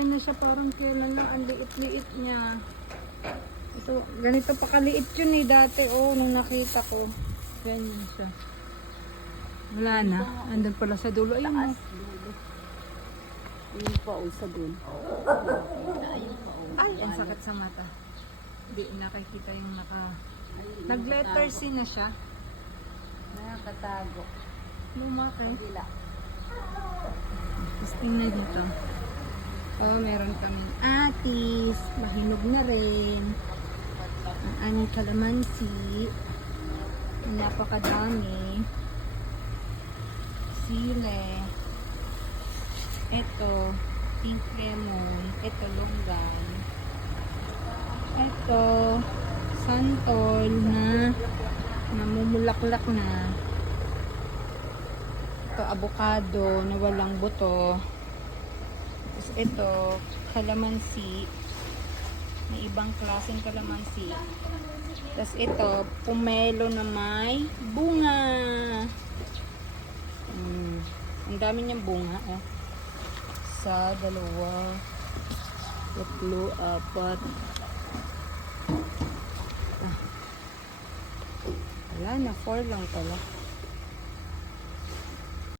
malaki na siya. Parang kailan lang, ang liit-liit niya. Ito, ganito pa kaliit yun eh dati. Oh, nung nakita ko. Ganyan siya. Wala na. Andun pala sa dulo. Ayun mo. Ayun pa o sa dun. Ay, ang sakit sa mata. Hindi nakikita yung naka... Nag-letter C na siya. Nakakatago. Lumakan. Kabila. Tapos tingnan dito. Oh, meron kaming atis. Mahinog na rin. Ang aming kalamansi. Napakadami. Sile. Ito, pink lemon. Ito, longgan. Ito, santol na namumulaklak na. Ito, avocado na walang buto. Tapos ito, kalamansi. May ibang klaseng kalamansi. Tapos ito, pumelo na may bunga. Ang dami niyang bunga. Isa, dalawa, tatlo, apat. Wala na, 4 lang pala.